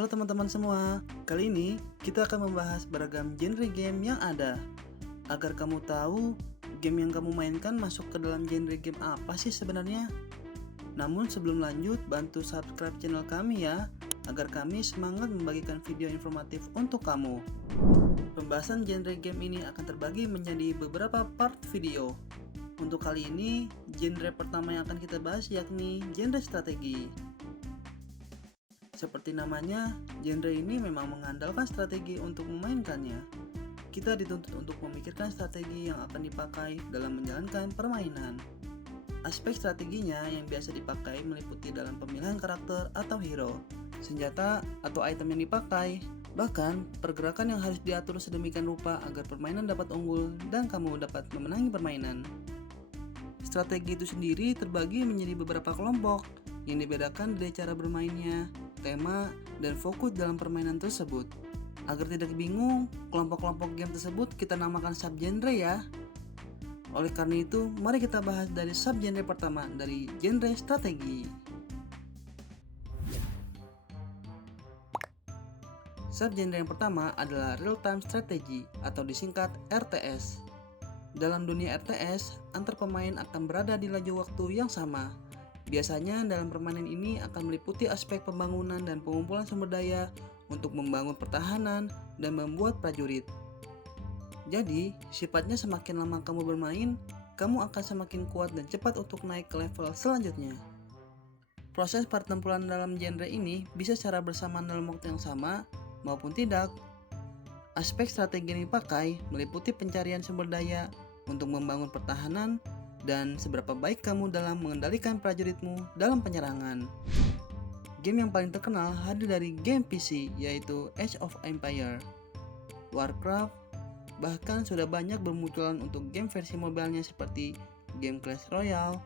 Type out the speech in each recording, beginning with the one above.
Halo teman-teman semua, kali ini kita akan membahas beragam genre game yang ada. Agar kamu tahu game yang kamu mainkan masuk ke dalam genre game apa sih sebenarnya. Namun sebelum lanjut, bantu subscribe channel kami ya, agar kami semangat membagikan video informatif untuk kamu. Pembahasan genre game ini akan terbagi menjadi beberapa part video. Untuk kali ini, genre pertama yang akan kita bahas yakni genre strategi. Seperti namanya, genre ini memang mengandalkan strategi untuk memainkannya. Kita dituntut untuk memikirkan strategi yang akan dipakai dalam menjalankan permainan. Aspek strateginya yang biasa dipakai meliputi dalam pemilihan karakter atau hero, senjata atau item yang dipakai, bahkan pergerakan yang harus diatur sedemikian rupa agar permainan dapat unggul dan kamu dapat memenangi permainan. Strategi itu sendiri terbagi menjadi beberapa kelompok yang dibedakan dari cara bermainnya, tema, dan fokus dalam permainan tersebut. Agar tidak bingung, kelompok-kelompok game tersebut kita namakan subgenre ya. Oleh karena itu, mari kita bahas dari subgenre pertama dari genre strategi. Subgenre yang pertama adalah real-time strategy atau disingkat RTS. Dalam dunia RTS, antar pemain akan berada di laju waktu yang sama. Biasanya dalam permainan ini akan meliputi aspek pembangunan dan pengumpulan sumber daya untuk membangun pertahanan dan membuat prajurit. Jadi, sifatnya semakin lama kamu bermain, kamu akan semakin kuat dan cepat untuk naik ke level selanjutnya. Proses pertempuran dalam genre ini bisa secara bersamaan dalam waktu yang sama maupun tidak. Aspek strategi yang dipakai meliputi pencarian sumber daya untuk membangun pertahanan dan seberapa baik kamu dalam mengendalikan prajuritmu dalam penyerangan. Game yang paling terkenal hadir dari game PC yaitu Age of Empires, Warcraft, bahkan sudah banyak bermunculan untuk game versi mobilenya seperti game Clash Royale,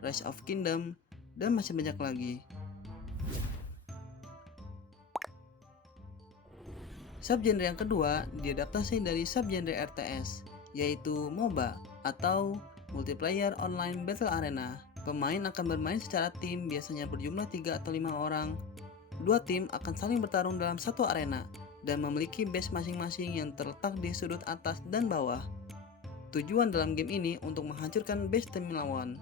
Rise of Kingdom, dan masih banyak lagi. Subgenre yang kedua diadaptasi dari subgenre RTS, yaitu MOBA atau Multiplayer Online Battle Arena. Pemain akan bermain secara tim, biasanya berjumlah 3 atau 5 orang. Dua tim akan saling bertarung dalam satu arena dan memiliki base masing-masing yang terletak di sudut atas dan bawah. Tujuan dalam game ini untuk menghancurkan base tim lawan.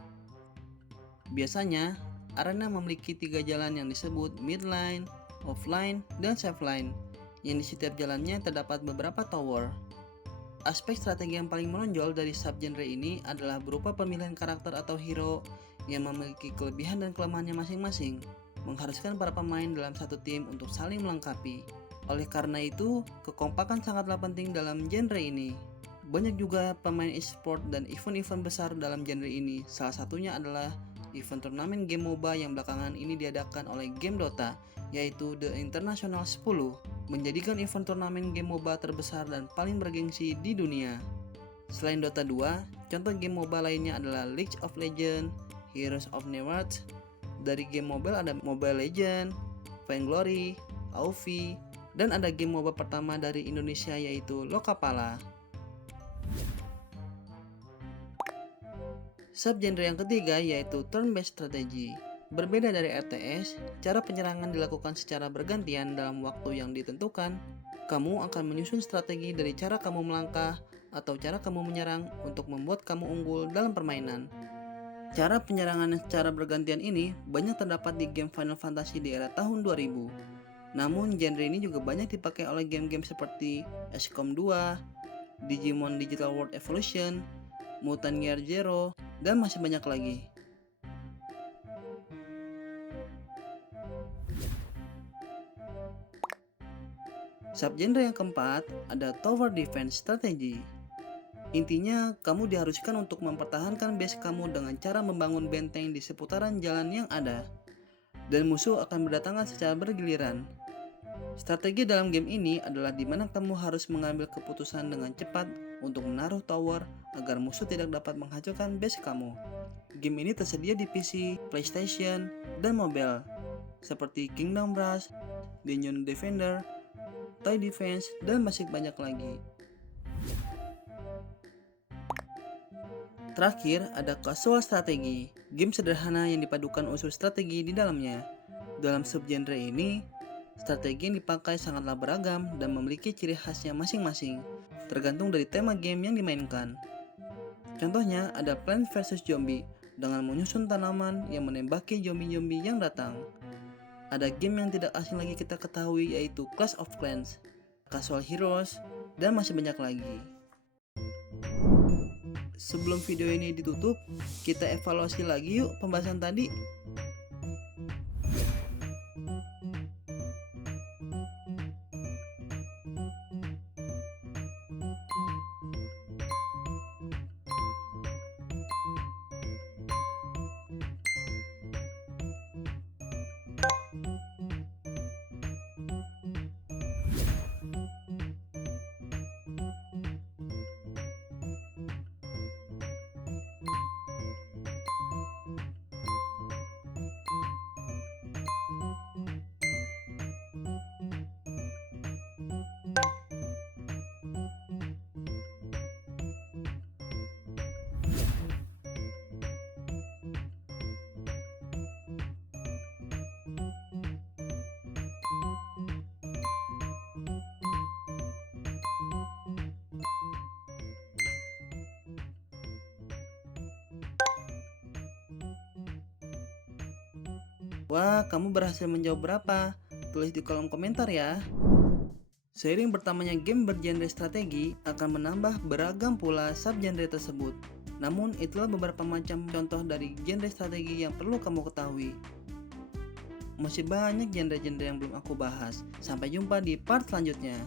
Biasanya, arena memiliki 3 jalan yang disebut midline, offline, dan saveline, yang di setiap jalannya terdapat beberapa tower. Aspek strategi yang paling menonjol dari subgenre ini adalah berupa pemilihan karakter atau hero yang memiliki kelebihan dan kelemahannya masing-masing, mengharuskan para pemain dalam satu tim untuk saling melengkapi. Oleh karena itu, kekompakan sangatlah penting dalam genre ini. Banyak juga pemain e-sport dan event-event besar dalam genre ini, salah satunya adalah event turnamen game MOBA yang belakangan ini diadakan oleh game Dota, yaitu The International 10, menjadikan event turnamen game MOBA terbesar dan paling bergengsi di dunia. Selain Dota 2, contoh game MOBA lainnya adalah League of Legends, Heroes of Newerth. Dari game mobile ada Mobile Legends, Vainglory, AoV, dan ada game MOBA pertama dari Indonesia yaitu Lokapala. Subgenre yang ketiga yaitu turn-based strategy. Berbeda dari RTS, cara penyerangan dilakukan secara bergantian dalam waktu yang ditentukan. Kamu akan menyusun strategi dari cara kamu melangkah atau cara kamu menyerang untuk membuat kamu unggul dalam permainan. Cara penyerangan secara bergantian ini banyak terdapat di game Final Fantasy di era tahun 2000. Namun genre ini juga banyak dipakai oleh game-game seperti XCOM 2, Digimon Digital World Evolution, Mutant Year Zero, dan masih banyak lagi. Subgenre yang keempat ada Tower Defense Strategy. Intinya, kamu diharuskan untuk mempertahankan base kamu dengan cara membangun benteng di seputaran jalan yang ada, dan musuh akan berdatangan secara bergiliran. Strategi dalam game ini adalah di mana kamu harus mengambil keputusan dengan cepat untuk menaruh tower agar musuh tidak dapat menghancurkan base kamu. Game ini tersedia di PC, PlayStation, dan mobile, seperti Kingdom Rush, Dungeon Defender, Toy Defense, dan masih banyak lagi. Terakhir, ada Casual Strategi, game sederhana yang dipadukan unsur strategi di dalamnya. Dalam subgenre ini, Strategi yang dipakai sangatlah beragam dan memiliki ciri khasnya masing-masing, tergantung dari tema game yang dimainkan. Contohnya ada Plants vs Zombie dengan menyusun tanaman yang menembaki zombie-zombie yang datang. Ada game yang tidak asing lagi kita ketahui yaitu Clash of Clans, Casual Heroes, dan masih banyak lagi. Sebelum video ini ditutup, kita evaluasi lagi yuk pembahasan tadi. Wah, kamu berhasil menjawab berapa? Tulis di kolom komentar ya. Seiring bertambahnya game bergenre strategi akan menambah beragam pula subgenre tersebut. Namun itulah beberapa macam contoh dari genre strategi yang perlu kamu ketahui. Masih banyak genre-genre yang belum aku bahas. Sampai jumpa di part selanjutnya.